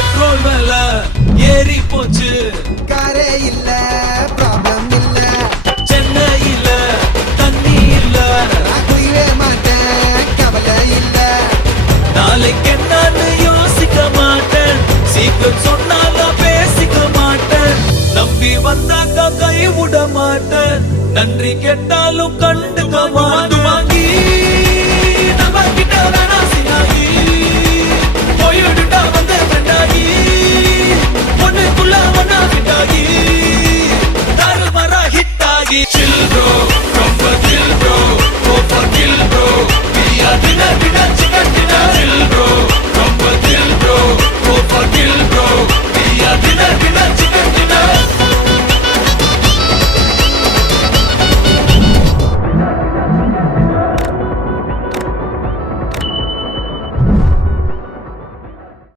Petrol வில ஏறி போச்சு, காரே இல்ல ப்ராப்ளம் இல்ல, சென்னையில தண்ணி இல்ல, நான் குடிவே மாட்டேன் கவலை இல்ல, நாளைக்கு என்னன்னு யோசிக்க மாட்டேன், சீக்கிரம் சொன்னாலும் பேசிக்க மாட்டேன், நம்பி வந்தாக்கா கை விட மாட்டேன், நன்றி கேட்டாலும் கண்டுக்க மாட்டேன்.